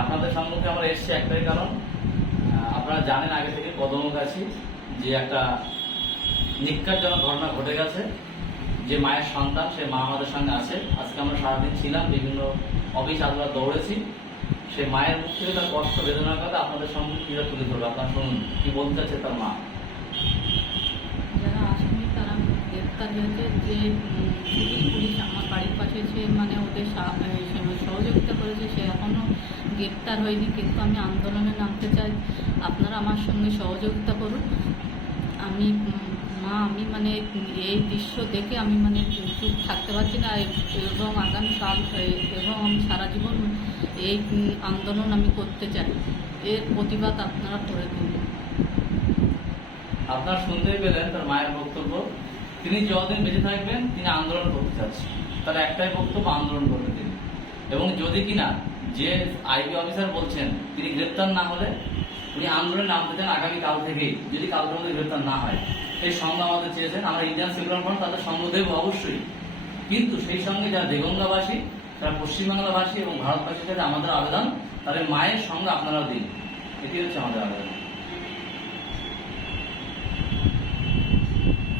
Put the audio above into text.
আপনাদের সম্মুখে আমরা এসেছি একটাই কারণ, আপনারা জানেন আগে থেকে কদমগাছি যে একটা নিক্কারজনক ঘটনা ঘটে গেছে। যে মায়ের সন্তান, সে মা আমাদের সঙ্গে আছে। আজকে আমরা সারাদিন ছিলাম, বিভিন্ন অফিস আদালত দৌড়েছি। সে মায়ের মুখ থেকে তার কষ্ট বেদনার কথা আপনাদের সঙ্গে কিভাবে তুলে ধরবো, আপনারা শুনুন কি বলতে চাচ্ছে তার মা। যারা আসামি তারা গ্রেপ্তার হয়েছে, যে পুলিশ আমার বাড়ির পাশে সে মানে ওদের সহযোগিতা করেছে, সে এখনও গ্রেপ্তার হয়নি। কিন্তু আমি আন্দোলনে নামতে চাই, আপনারা আমার সঙ্গে সহযোগিতা করুন। আমি মানে এই দৃশ্য দেখে আমি মানে চুপ থাকতে পারছি না, এবং আগামীকাল এবং আমি সারা জীবন এই আন্দোলন আমি করতে চাই। এর প্রতিবাদ আপনারা করে দিন। আপনারা শুনতেই পেলেন তার মায়ের বক্তব্য। তিনি যতদিন বেঁচে থাকবেন তিনি আন্দোলন করতে চাচ্ছেন, তার একটাই বক্তব্য, আন্দোলন করবেন তিনি। এবং যদি কিনা যে আইবি অফিসার বলছেন তিনি গ্রেপ্তার না হলে উনি আন্দোলনে নামতে চান আগামীকাল থেকেই, যদি কালকের মধ্যে গ্রেপ্তার না হয়। সেই সঙ্গ আমাদের চেয়েছেন, আমরা ইন্ডিয়ান সেকুলার ফ্রন্ট তাদের সঙ্গ দেব অবশ্যই। কিন্তু সেই সঙ্গে যারা দেগঙ্গাবাসী, যারা পশ্চিমবাংলাভাষী এবং ভারতবাসীর কাছে আমাদের আবেদন, তাদের মায়ের সঙ্গে আপনারাও দিন। এটি হচ্ছে আমাদের আবেদন।